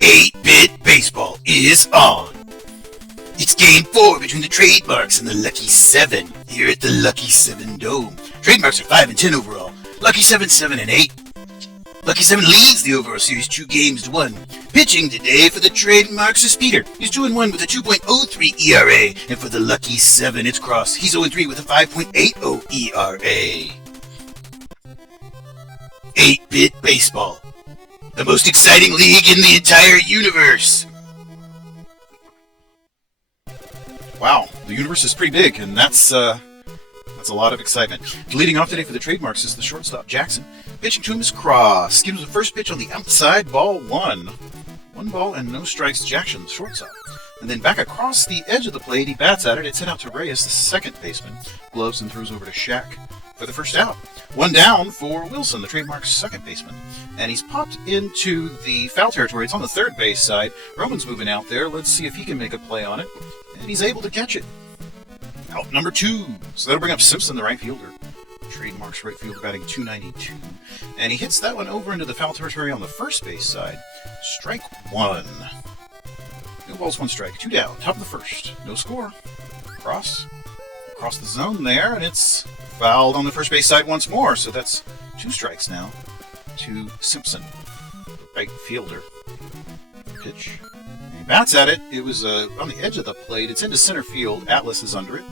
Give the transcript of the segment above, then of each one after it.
8-Bit Baseball is on. It's Game 4 between the Trademarks and the Lucky 7 here at the Lucky 7 Dome. Trademarks are 5 and 10 overall. Lucky 7, 7 and 8. Lucky 7 leads the overall series 2 games to 1. Pitching today for the Trademarks is Peter. He's 2-1 with a 2.03 ERA. And for the Lucky 7, it's Cross. He's 0-3 with a 5.80 ERA. 8-Bit Baseball, the most exciting league in the entire universe. Wow, the universe is pretty big, and that's a lot of excitement. Leading off today for the Trademarks is the shortstop, Jackson. Pitching to him is Cross. Gives him the first pitch on the outside, ball 1. 1 ball and no strikes, Jackson, the shortstop. And then back across the edge of the plate, he bats at it. It's hit out to Reyes, the second baseman. Gloves and throws over to Shaq for the first out. 1 down for Wilson, the Trademark's second baseman. And he's popped into the foul territory. It's on the third base side. Roman's moving out there. Let's see if he can make a play on it. And he's able to catch it. Out number 2. So that'll bring up Simpson, the right fielder. Trademark's right fielder batting .292. And he hits that one over into the foul territory on the first base side. Strike 1. No balls, 1 strike. 2 down. Top of the first. No score. Cross. Across the zone there, and it's fouled on the first base side once more. So that's 2 strikes now to Simpson, the right fielder. Pitch. And he bats at it. It was on the edge of the plate. It's into center field. Atlas is under it.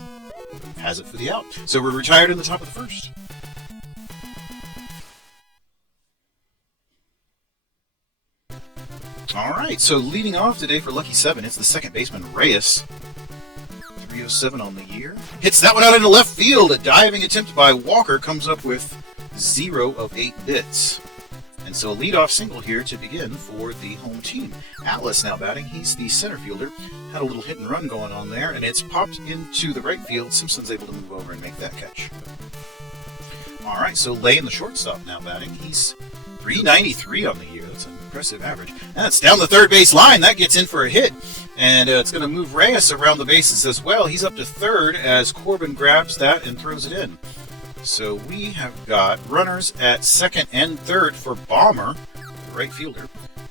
Has it for the out. So we're retired in the top of the first. All right, so leading off today for Lucky 7, it's the second baseman, Reyes. 307 on the year. Hits that one out into left field. A diving attempt by Walker comes up with 0 of 8 bits. And so a leadoff single here to begin for the home team. Atlas now batting. He's the center fielder. Had a little hit and run going on there, and it's popped into the right field. Simpson's able to move over and make that catch. All right, so Lane, the shortstop, now batting. He's 393 on the year. That's an impressive average. And that's down the third base line. That gets in for a hit. And it's going to move Reyes around the bases as well. He's up to third as Corbin grabs that and throws it in. So we have got runners at second and third for Bomber, the right fielder.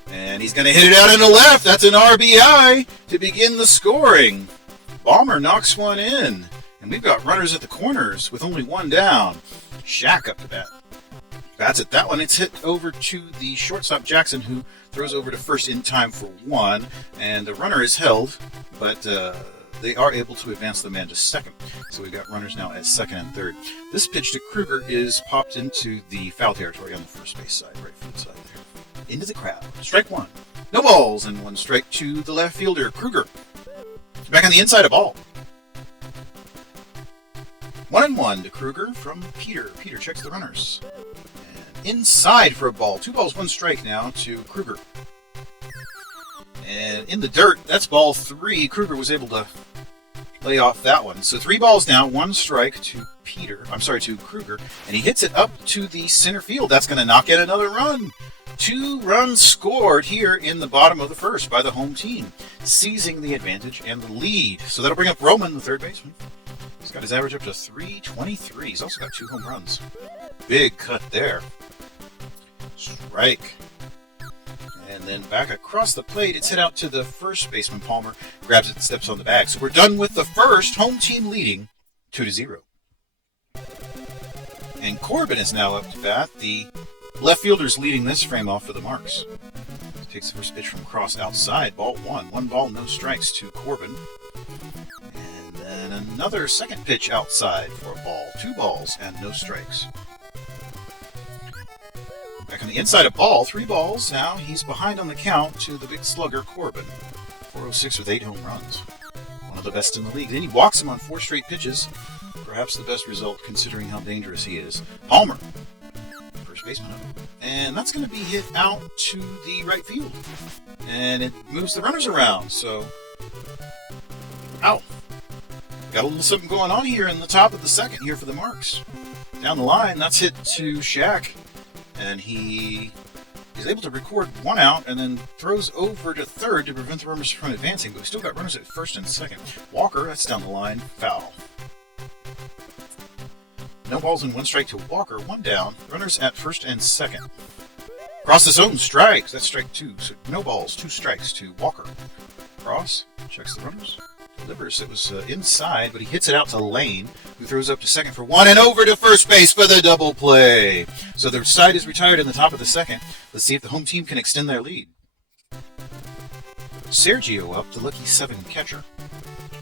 And he's going to hit it out into left. That's an RBI to begin the scoring. Bomber knocks one in. And we've got runners at the corners with only 1 down. Shaq up to bat. Bats at that one. It's hit over to the shortstop, Jackson, who throws over to first in time for 1. And the runner is held, but they are able to advance the man to second. So we've got runners now at second and third. This pitch to Kruger is popped into the foul territory on the first base side, right field side there. Into the crowd. Strike 1. No balls, and 1 strike to the left fielder, Kruger. Back on the inside, a ball. 1-1 to Kruger from Peter. Peter checks the runners. And inside for a ball. 2 balls, 1 strike now to Kruger. And in the dirt, that's ball 3. Kruger was able to lay off that one. So 3 balls now, 1 strike to Kruger. And he hits it up to the center field. That's going to knock in another run. 2 runs scored here in the bottom of the first by the home team, seizing the advantage and the lead. So that'll bring up Roman, the third baseman. He's got his average up to 323. He's also got 2 home runs. Big cut there. Strike. And then back across the plate, it's hit out to the first baseman, Palmer. Grabs it and steps on the bag. So we're done with the first, home team leading 2-0. And Corbin is now up to bat. The left fielder's leading this frame off for the Marks. Takes the first pitch from Cross outside, ball 1. 1 ball, no strikes to Corbin. And then another second pitch outside for a ball. 2 balls and no strikes. Back on the inside, a ball. 3 balls. Now he's behind on the count to the big slugger, Corbin. 406 with 8 home runs. One of the best in the league. Then he walks him on 4 straight pitches. Perhaps the best result considering how dangerous he is. Palmer, first baseman up. And that's going to be hit out to the right field. And it moves the runners around. So, ow. Got a little something going on here in the top of the second here for the Marks. Down the line, that's hit to Shaq. And he is able to record 1 out and then throws over to third to prevent the runners from advancing. But we still got runners at first and second. Walker, that's down the line, foul. No balls and 1 strike to Walker, 1 down. Runners at first and second. Cross the zone, strikes. That's strike 2. So no balls, 2 strikes to Walker. Cross, checks the runners. Delivers. It was inside, but he hits it out to Lane, who throws up to second for 1 and over to first base for the double play. So the side is retired in the top of the second. Let's see if the home team can extend their lead. Sergio up, the lucky 7 catcher.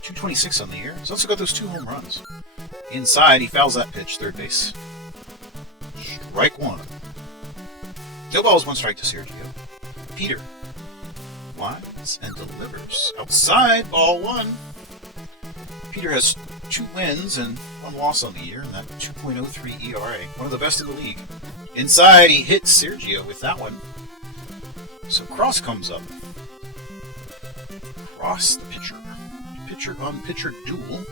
226 on the year. He's also got those 2 home runs. Inside, he fouls that pitch, third base. Strike 1. No balls, 1 strike to Sergio. Peter lines and delivers. Outside, ball 1. Peter has 2 wins and 1 loss on the year, and that 2.03 ERA. One of the best in the league. Inside, he hits Sergio with that one. So Cross comes up. Cross, the pitcher. Pitcher-on-pitcher duel.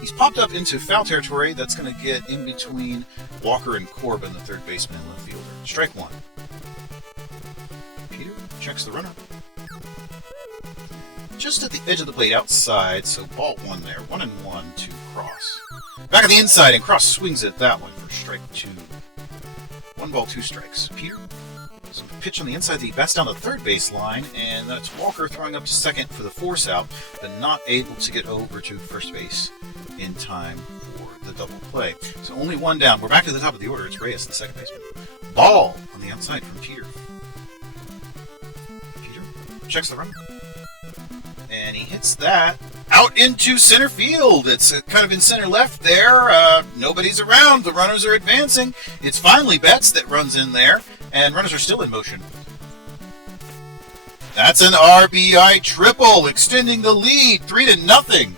He's popped up into foul territory. That's going to get in between Walker and Corbin, the third baseman and left fielder. Strike 1. Peter checks the runner. Just at the edge of the plate outside, so ball 1 there. 1-1 to Cross. Back on the inside, and Cross swings at that one for strike 2. 1 ball, 2 strikes. Peter, some pitch on the inside, he bats down the third base line, and that's Walker throwing up to second for the force out, but not able to get over to first base in time for the double play. So only 1 down. We're back to the top of the order. It's Reyes, the second baseman. Ball on the outside from Peter. Peter checks the run. And he hits that out into center field. It's kind of in center left there. Nobody's around. The runners are advancing. It's finally Betts that runs in there, and runners are still in motion. That's an RBI triple, extending the lead 3-0.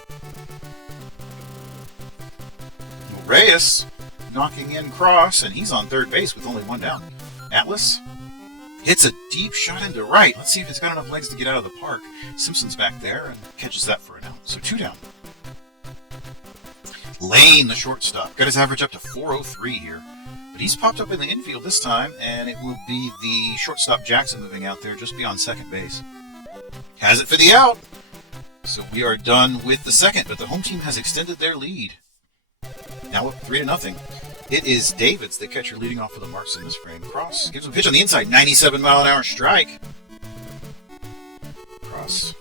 Reyes knocking in Cross, and he's on third base with only 1 down. Atlas hits a deep shot into right. Let's see if it's got enough legs to get out of the park. Simpson's back there and catches that for an out. So 2 down. Lane, the shortstop, got his average up to 403 here. But he's popped up in the infield this time, and it will be the shortstop Jackson moving out there just beyond second base. Has it for the out. So we are done with the second, but the home team has extended their lead. Now up 3-0. It is Davids, the catcher, leading off for the Marks in this frame. Cross gives him a pitch on the inside, 97-mile-an-hour strike. Cross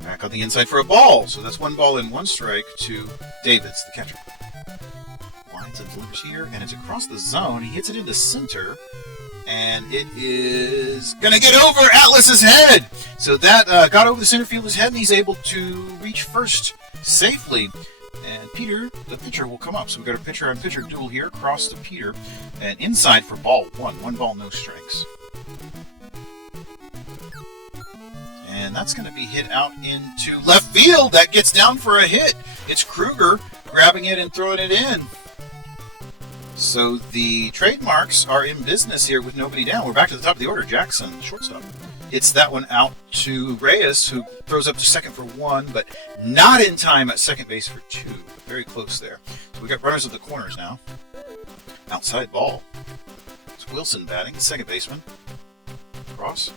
back on the inside for a ball. So that's 1 ball and 1 strike to Davids, the catcher. Lines and delivers here, and it's across the zone. He hits it into center, and it is going to get over Atlas's head. So that got over the center fielder's head, and he's able to reach first safely. And Peter, the pitcher, will come up. So we've got a pitcher-on-pitcher duel here. Cross to Peter. And inside for ball 1. 1 ball, no strikes. And that's going to be hit out into left field. That gets down for a hit. It's Kruger grabbing it and throwing it in. So the trademarks are in business here with nobody down. We're back to the top of the order. Jackson, the shortstop, hits that one out to Reyes, who throws up to second for 1, but not in time at second base for 2. Very close there. So we got runners at the corners now. Outside ball. It's Wilson batting, the second baseman. Cross.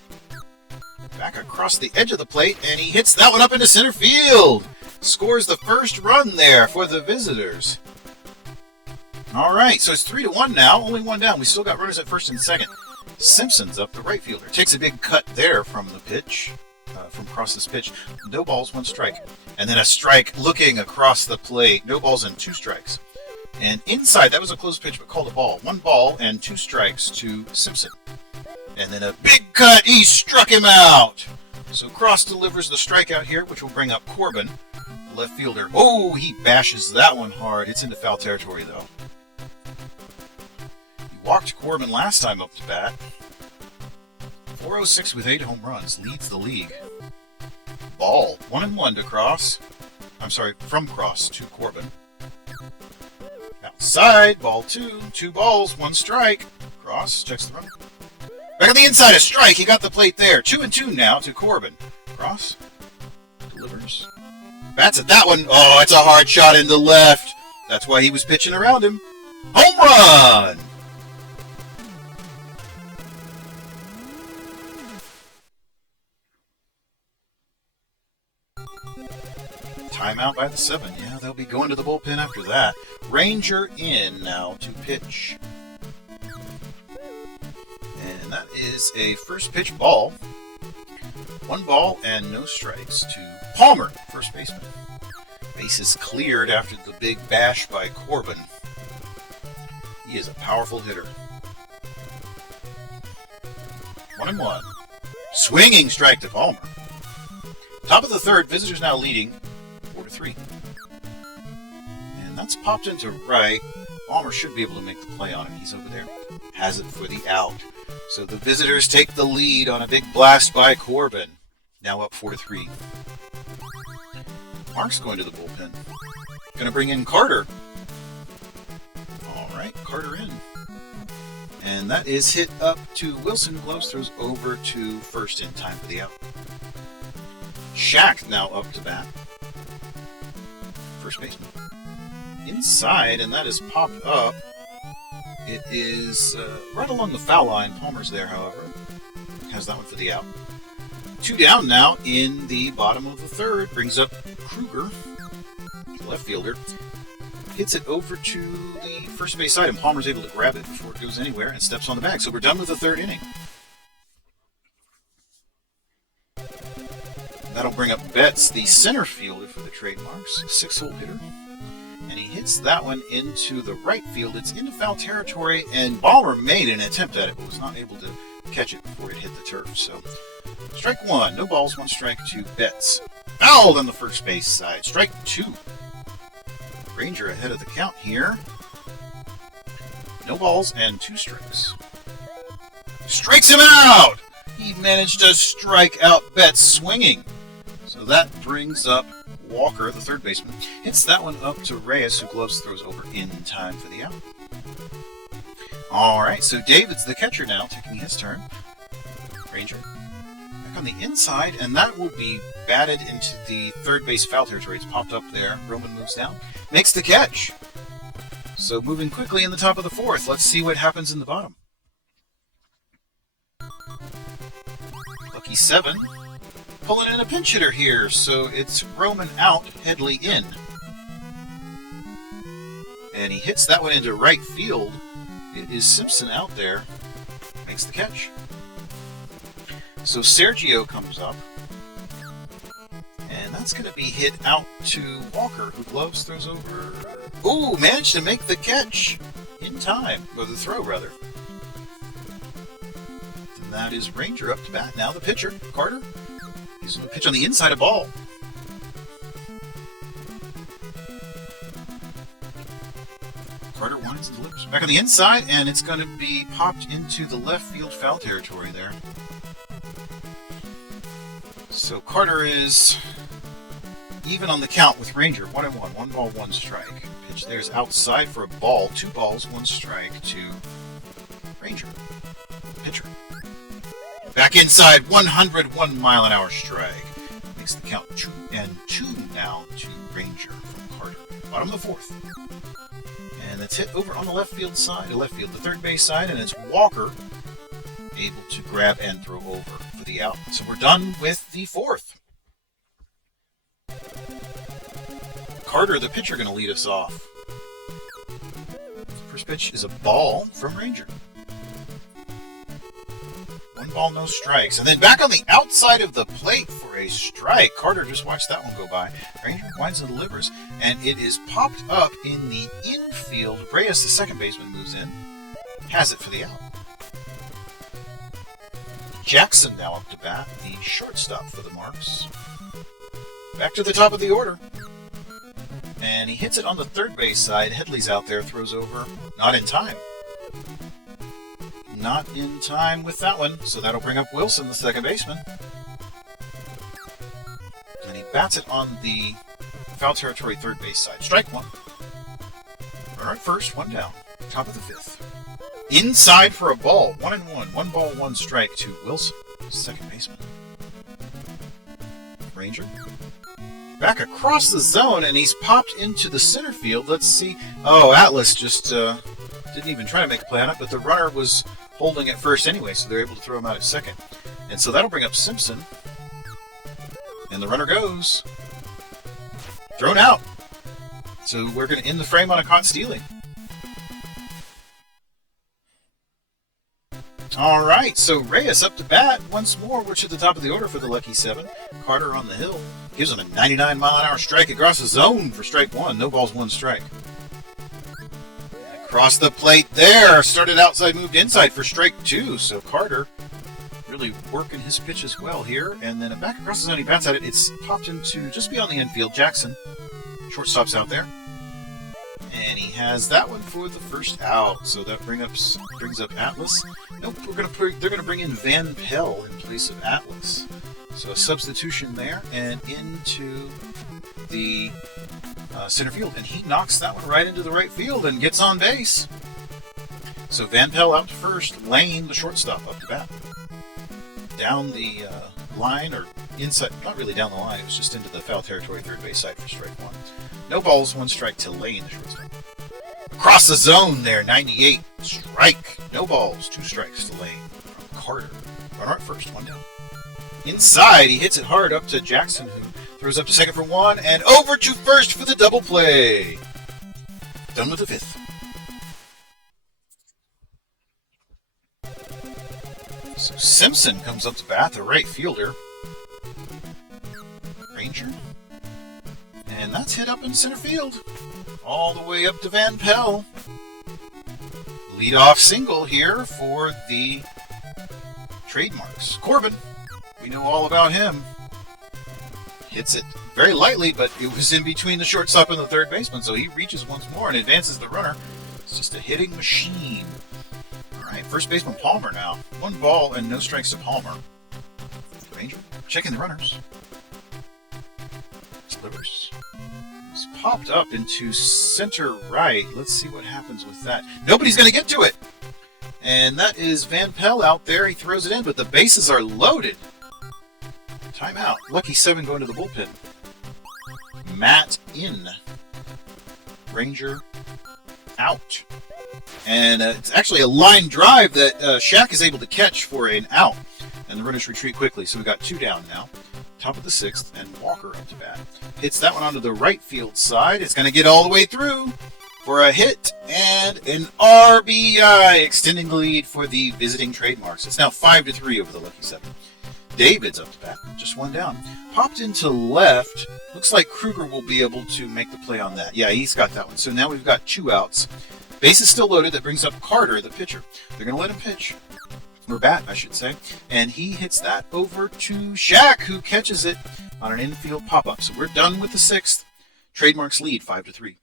Back across the edge of the plate, and he hits that one up into center field. Scores the first run there for the visitors. All right, so it's 3-1 now. Only 1 down. We still got runners at first and second. Simpson's up, the right fielder. Takes a big cut there from the pitch, from Cross's pitch. No balls, 1 strike. And then a strike looking across the plate. No balls and 2 strikes. And inside, that was a close pitch, but called a ball. 1 ball and 2 strikes to Simpson. And then a big cut. He struck him out. So Cross delivers the strikeout here, which will bring up Corbin, the left fielder. Oh, he bashes that one hard. It's into foul territory, though. Walked Corbin last time up to bat. 406 with 8 home runs, leads the league. Ball, 1-1 to Cross. I'm sorry, from Cross to Corbin. Outside, ball 2. 2 balls, 1 strike. Cross checks the run. Back on the inside, a strike. He got the plate there. 2-2 now to Corbin. Cross delivers. Bats at that one. Oh, it's a hard shot into left. That's why he was pitching around him. Home run! Timeout by the 7. Yeah, they'll be going to the bullpen after that. Ranger in now to pitch. And is a first pitch ball. 1 ball and no strikes to Palmer, first baseman. Base is cleared after the big bash by Corbin. He is a powerful hitter. 1-1. Swinging strike to Palmer. Top of the third, visitors now leading 4-3. And that's popped into right. Palmer should be able to make the play on it. He's over there. Has it for the out. So the visitors take the lead on a big blast by Corbin. Now up 4-3. Mark's going to the bullpen. Going to bring in Carter. All right, Carter in. And that is hit up to Wilson. Gloves throws over to first in time for the out. Shaq now up to bat. First baseman. Inside, and that is popped up. It is right along the foul line. Palmer's there, however. Has that one for the out. 2 down now in the bottom of the third. Brings up Kruger, the left fielder. Hits it over to the first base side, and Palmer's able to grab it before it goes anywhere and steps on the bag. So we're done with the third inning. That'll bring up Betts, the center fielder for the Trademarks, 6-hole hitter. And he hits that one into the right field. It's into foul territory, and Palmer made an attempt at it, but was not able to catch it before it hit the turf. So, strike 1. No balls, 1 strike to Betts. Fouled on the first base side. Strike 2. Ranger ahead of the count here. No balls and 2 strikes. Strikes him out! He managed to strike out Betts swinging. So that brings up Walker, the third baseman. Hits that one up to Reyes, who gloves throws over in time for the out. Alright, so David's the catcher now, taking his turn. Ranger. Back on the inside, and that will be batted into the third base foul territory. It's popped up there. Roman moves down. Makes the catch. So moving quickly in the top of the fourth. Let's see what happens in the bottom. Lucky 7. Pulling in a pinch hitter here, so it's Roman out, Headley in. And he hits that one into right field. It is Simpson out there. Makes the catch. So Sergio comes up. And that's going to be hit out to Walker, who gloves throws over. Ooh, managed to make the catch in time. Or the throw, rather. And that is Ranger up to bat. Now the pitcher, Carter. He's going to pitch on the inside, a ball. Carter winds and delivers. Back on the inside, and it's going to be popped into the left field foul territory there. So Carter is even on the count with Ranger. 1-1. 1 ball, 1 strike. Pitch there's outside for a ball. 2 balls, 1 strike to Ranger. Pitcher. Back inside, 101 mile an hour strike. Makes the count 2-2 now to Ranger from Carter. Bottom of the fourth. And that's hit over on the left field side, the third base side, and it's Walker able to grab and throw over for the out. So we're done with the fourth. Carter, the pitcher, going to lead us off. First pitch is a ball from Ranger. 1 ball, no strikes. And then back on the outside of the plate for a strike. Carter just watched that one go by. Ranger winds and delivers, and it is popped up in the infield. Reyes, the second baseman, moves in. Has it for the out. Jackson now up to bat, the shortstop for the Marks. Back to the top of the order. And he hits it on the third base side. Headley's out there, throws over. Not in time. Not in time with that one, so that'll bring up Wilson, the second baseman. And he bats it on the foul territory third base side. Strike 1. Runner at first, 1 down. Top of the fifth. Inside for a ball. 1-1. 1 ball, 1 strike to Wilson, second baseman. Ranger. Back across the zone, and he's popped into the center field. Let's see. Oh, Atlas just didn't even try to make a play on it, but the runner was holding at first anyway, so they're able to throw him out at second. And so that'll bring up Simpson. And the runner goes. Thrown out. So we're going to end the frame on a caught stealing. All right, so Reyes up to bat once more. We're to the top of the order for the Lucky 7. Carter on the hill. Gives him a 99-mile-an-hour strike across the zone for strike 1. No balls, 1 strike. Across the plate there. Started outside, moved inside for strike 2. So Carter really working his pitches well here. And then back across the zone, he bats at it. It's popped into just beyond the infield. Jackson, shortstop's out there. And he has that one for the first out. So that brings up Atlas. Nope, they're gonna bring in Van Pelt in place of Atlas. So a substitution there, and into the center field, and he knocks that one right into the right field and gets on base. So Van Pelt out to first, Lane, the shortstop, up to bat. Down the line, or inside, not really down the line, it was just into the foul territory, third base side for strike 1. No balls, 1 strike to Lane, the shortstop. Across the zone there, 98, strike. No balls, 2 strikes to Lane from Carter. Runner at first, 1 down. Inside, he hits it hard up to Jackson, who throws up to second for 1, and over to first for the double play. Done with the 5th. So Simpson comes up to bat, the right fielder. Ranger. And that's hit up in center field. All the way up to Van Pelt. Leadoff single here for the Trademarks. Corbin, we know all about him. Hits it very lightly, but it was in between the shortstop and the third baseman, so he reaches once more and advances the runner. It's just a hitting machine. All right, first baseman Palmer now. 1 ball and no strikes to Palmer. Ranger checking the runners. Delivers. He's popped up into center right. Let's see what happens with that. Nobody's going to get to it. And that is Van Pelt out there. He throws it in, but the bases are loaded. Timeout. Lucky 7 going to the bullpen. Matt in. Ranger out. And it's actually a line drive that Shaq is able to catch for an out. And the runners retreat quickly. So we've got 2 down now. Top of the 6th, and Walker up to bat. Hits that one onto the right field side. It's going to get all the way through for a hit and an RBI, extending the lead for the visiting Trademarks. It's now 5-3 over the Lucky 7. David's up to bat, just 1 down. Popped into left. Looks like Kruger will be able to make the play on that. Yeah, he's got that one. So now we've got 2 outs. Base is still loaded. That brings up Carter, the pitcher. They're going to let him pitch. Or bat, I should say. And he hits that over to Shaq, who catches it on an infield pop-up. So we're done with the 6th. Trademarks lead 5-3.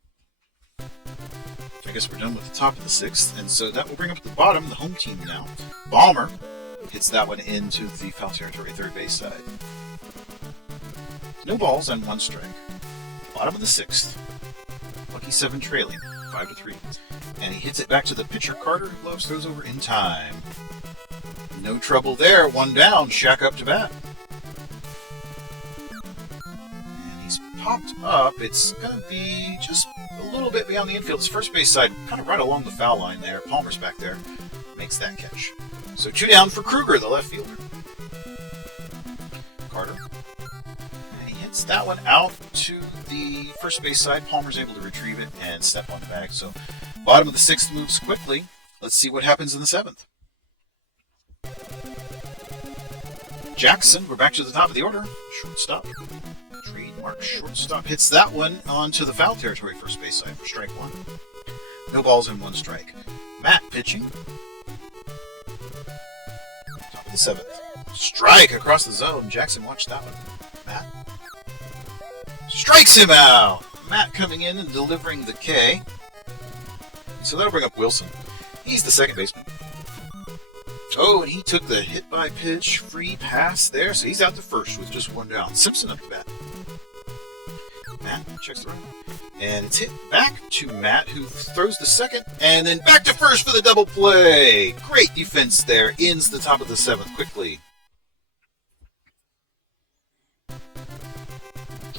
I guess we're done with the top of the 6th. And so that will bring up at the bottom the home team now. Balmer hits that one into the foul territory, third base side. No balls and 1 strike. Bottom of the 6th. Lucky 7 trailing 5-3. And he hits it back to the pitcher, Carter, who Gloves throws over in time. No trouble there. 1 down. Shaq up to bat. And he's popped up. It's going to be just a little bit beyond the infield. It's first base side, kind of right along the foul line there. Palmer's back there. Makes that catch. So 2 down for Kruger, the left fielder. Carter. And he hits that one out to the first base side. Palmer's able to retrieve it and step on the bag. So bottom of the 6th moves quickly. Let's see what happens in the 7th. Jackson, we're back to the top of the order. Shortstop. Trademark shortstop hits that one onto the foul territory first base side for strike 1. No balls and 1 strike. Matt pitching. Top of the 7th. Strike across the zone. Jackson watched that one. Matt strikes him out. Matt coming in and delivering the K. So that'll bring up Wilson. He's the second baseman. Oh, and he took the hit by pitch free pass there, so he's out to first with just 1 down. Simpson up to bat. Matt checks the run. And it's hit back to Matt, who throws the second, and then back to first for the double play. Great defense there. Ends the top of the 7th quickly.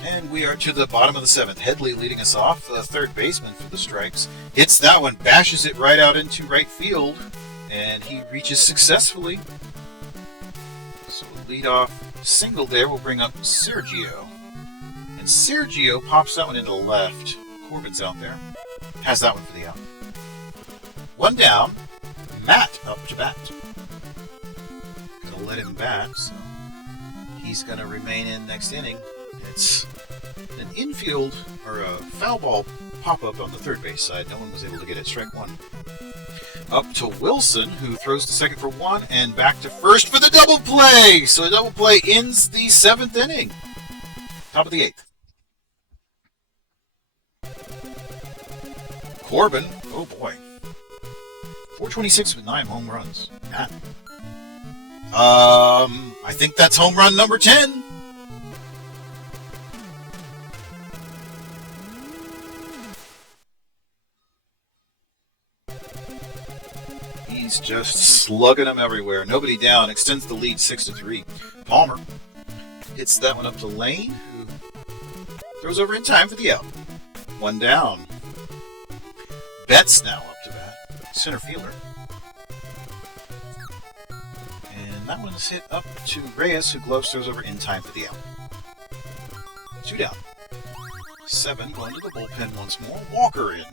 And we are to the bottom of the 7th. Headley leading us off, the third baseman for the Strikes. Hits that one, bashes it right out into right field. And he reaches successfully. So a leadoff single there will bring up Sergio. And Sergio pops that one into left. Corbin's out there. Has that one for the out. 1 down. Matt up to bat. let him bat, so he's going to remain in next inning. It's an infield or a foul ball pop-up on the third base side. No one was able to get it. Strike one. Up to Wilson, who throws to second for one, and back to first for the double play. So a double play ends the 7th inning. Top of the 8th. Corbin, oh boy. 426 with 9 home runs. Matt. I think that's home run number 10. He's just slugging them everywhere. Nobody down. Extends the lead 6-3. Palmer hits that one up to Lane, who throws over in time for the out. One down. Betts now up to bat. Center fielder. And that one is hit up to Reyes, who gloves throws over in time for the out. 2 down. 7 going to the bullpen once more. Walker in.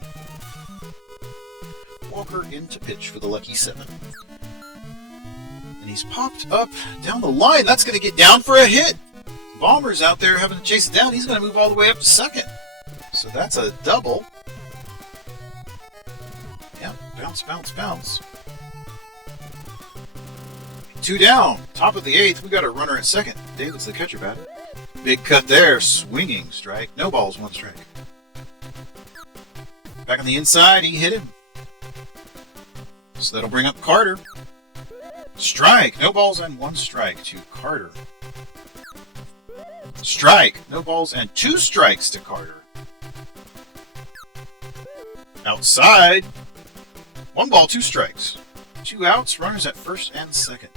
Walker in to pitch for the lucky 7. And he's popped up down the line. That's going to get down for a hit. Bomber's out there having to chase it down. He's going to move all the way up to second. So that's a double. Yeah, bounce, bounce, bounce. 2 down. Top of the 8th. We got a runner at second. David's the catcher batter. Big cut there. Swinging strike. No balls, 1 strike. Back on the inside. He hit him. So that'll bring up Carter. Strike. No balls and 1 strike to Carter. Strike. No balls and 2 strikes to Carter. Outside. 1 ball, 2 strikes. 2 outs. Runners at first and second.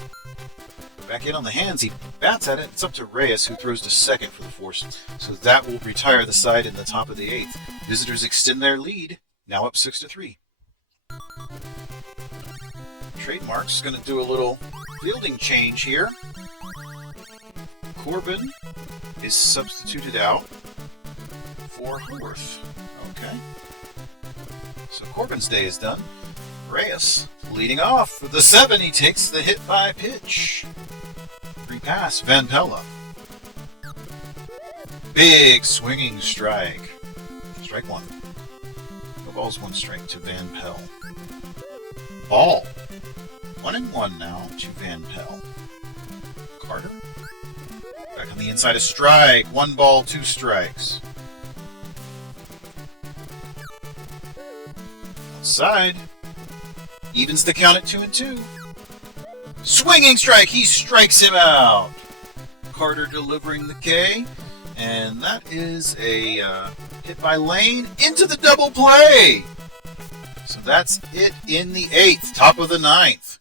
Back in on the hands. He bats at it. It's up to Reyes, who throws to second for the force. So that will retire the side in the top of the 8th. Visitors extend their lead. Now up 6-3. Trademark's going to do a little fielding change here. Corbin is substituted out for Haworth. Okay. So Corbin's day is done. Reyes leading off with the 7. He takes the hit by pitch. Free pass. Van Pella. Big swinging strike. Strike 1. No balls, 1 strike to Van Pell. Ball. 1-1 now to Van Pell. Carter. Back on the inside, a strike. 1 ball, 2 strikes. Outside. Evens the count at 2-2. Swinging strike. He strikes him out. Carter delivering the K. And that is a hit by Lane into the double play. So that's it in the 8th. Top of the 9th.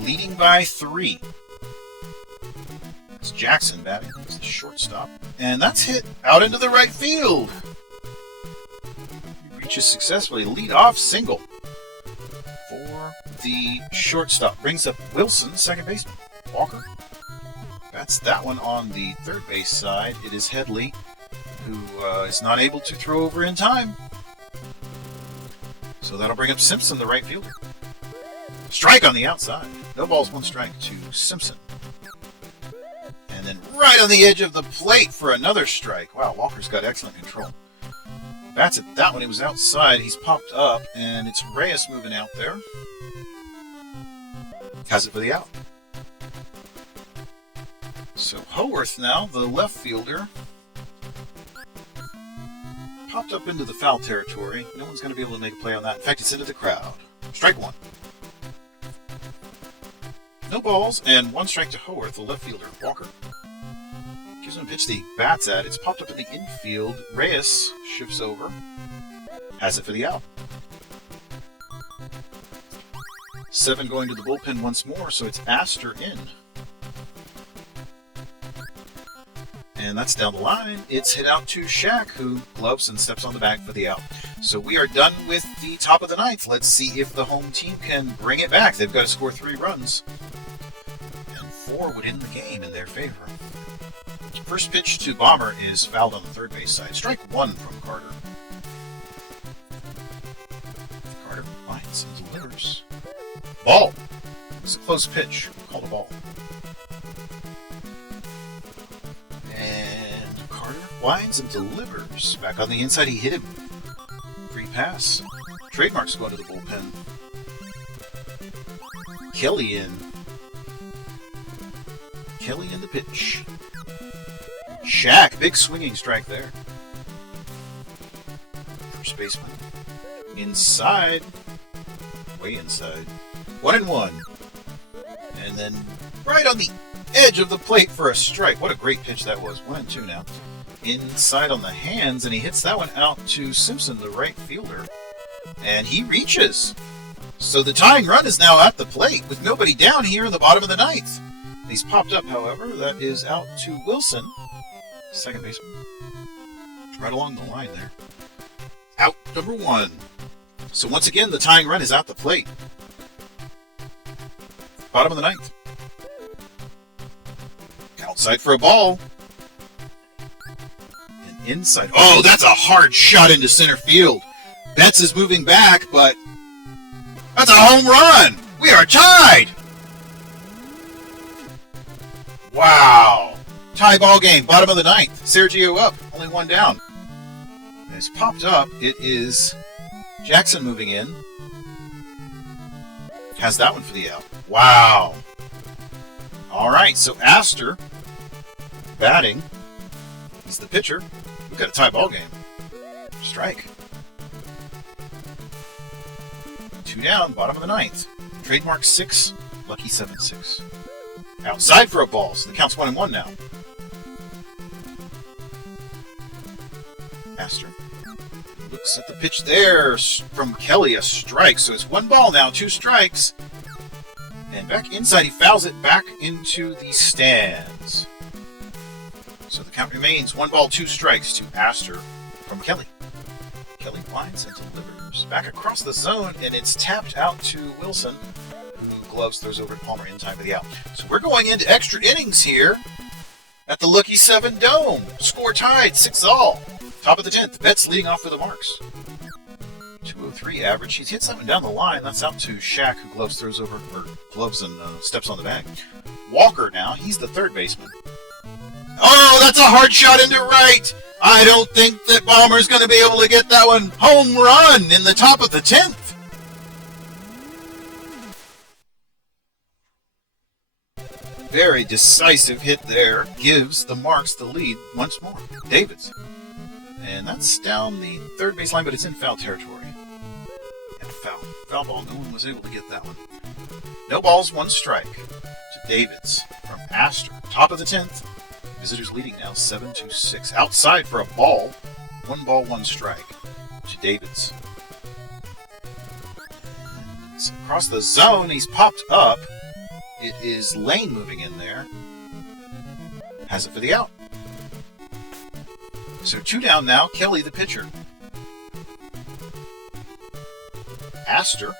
Leading by 3. It's Jackson batting. It's the shortstop. And that's hit out into the right field. He reaches successfully. Lead off single for the shortstop. Brings up Wilson, second baseman. Walker. That's that one on the third base side. It is Headley, who is not able to throw over in time. So that'll bring up Simpson, the right fielder. Strike on the outside. No balls, 1 strike to Simpson. And then right on the edge of the plate for another strike. Wow, Walker's got excellent control. Bats at that one. He was outside. He's popped up, and it's Reyes moving out there. Has it for the out. So Haworth now, the left fielder, popped up into the foul territory. No one's going to be able to make a play on that. In fact, it's into the crowd. Strike 1. No balls, and 1 strike to Haworth, the left fielder. Walker gives him a pitch that he bats at. It's popped up in the infield. Reyes shifts over. Has it for the out. 7 going to the bullpen once more, so it's Astor in. And that's down the line. It's hit out to Shaq, who gloves and steps on the bag for the out. So we are done with the top of the 9th. Let's see if the home team can bring it back. They've got to score 3 runs. And 4 would end the game in their favor. First pitch to Bomber is fouled on the third base side. Strike 1 from Carter. Carter finds and delivers. Ball. It's a close pitch. Called a ball. And Carter winds and delivers. Back on the inside, he hit him. Free pass. Trademark's going to the bullpen. Kelly in. Kelly in the pitch. Shaq, big swinging strike there. First baseman. Inside. Way inside. 1-1. And then right on the edge of the plate for a strike. What a great pitch that was. 1-2 now. Inside on the hands, and he hits that one out to Simpson, the right fielder. And he reaches. So the tying run is now at the plate with nobody down here in the bottom of the ninth. He's popped up, however. That is out to Wilson, second baseman. Right along the line there. Out number 1. So once again, the tying run is at the plate. Bottom of the ninth. Outside for a ball. And inside. Oh, that's a hard shot into center field. Betts is moving back, but that's a home run. We are tied. Wow. Tie ball game. Bottom of the ninth. Sergio up. Only one down. It's popped up. It is Jackson moving in. Has that one for the out. Wow. All right, so Astor batting. He's the pitcher. We've got a tie ball game. Strike. 2 down, bottom of the ninth. Trademark 6, Lucky 7-6. Outside for a ball, so the count's 1-1 now. Astor looks at the pitch there from Kelly, a strike. So it's 1 ball now, 2 strikes. And back inside, he fouls it back into the stands. So the count remains 1 ball, 2 strikes to Astor from Kelly. Kelly winds and delivers back across the zone, and it's tapped out to Wilson, who gloves throws over to Palmer in time for the out. So we're going into extra innings here at the Lucky 7 Dome. Score tied, 6-all. Top of the 10th. Betts leading off for the Marks. 203 average. He hits that one down the line. That's out to Shaq, who gloves throws over, or gloves and steps on the bag. Walker now. He's the third baseman. Oh, that's a hard shot into right. I don't think that Palmer's going to be able to get that one. Home run in the top of the 10th. Very decisive hit there. Gives the Marks the lead once more. Davids. And that's down the third baseline, but it's in foul territory. And foul. Foul ball. No one was able to get that one. No balls, 1 strike to Davids from Astor. Top of the 10th. Visitors leading now 7-6. Outside for a ball. 1 ball, 1 strike to Davids. It's across the zone. He's popped up. It is Lane moving in there. Has it for the out. So 2 down now. Kelly, the pitcher. Astor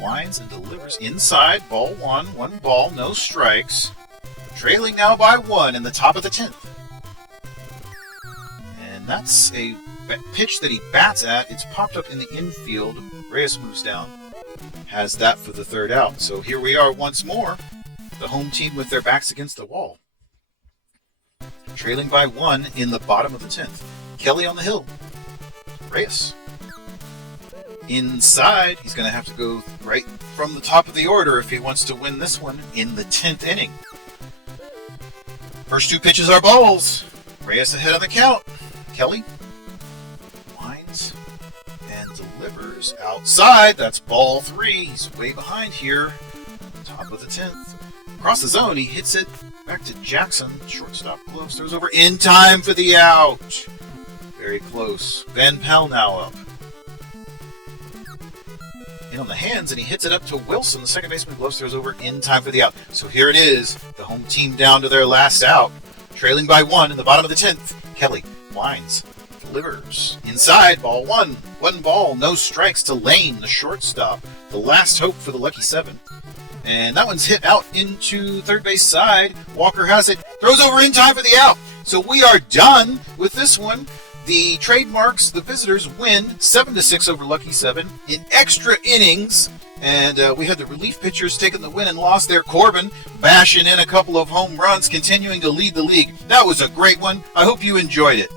winds and delivers inside. Ball 1. 1 ball, no strikes. Trailing now by 1 in the top of the 10th. And that's a pitch that he bats at. It's popped up in the infield. Reyes moves down. Has that for the third out. So here we are once more. The home team with their backs against the wall. Trailing by 1 in the bottom of the 10th. Kelly on the hill. Reyes. Inside. He's going to have to go right from the top of the order if he wants to win this one in the 10th inning. First 2 pitches are balls. Reyes ahead of the count. Kelly winds and delivers outside. That's ball 3. He's way behind here. Top of the 10th. Across the zone, he hits it back to Jackson. Shortstop gloves throws over in time for the out. Very close. Van Pelt now up. In on the hands, and he hits it up to Wilson. The second baseman gloves throws over in time for the out. So here it is. The home team down to their last out. Trailing by 1 in the bottom of the 10th. Kelly winds, delivers. Inside, ball 1. 1 ball, no strikes to Lane, the shortstop. The last hope for the Lucky 7. And that one's hit out into third base side. Walker has it. Throws over in time for the out. So we are done with this one. The Trademarks, the visitors, win 7-6 over Lucky 7 in extra innings. And we had the relief pitchers taking the win and loss there. Corbin bashing in a couple of home runs, continuing to lead the league. That was a great one. I hope you enjoyed it.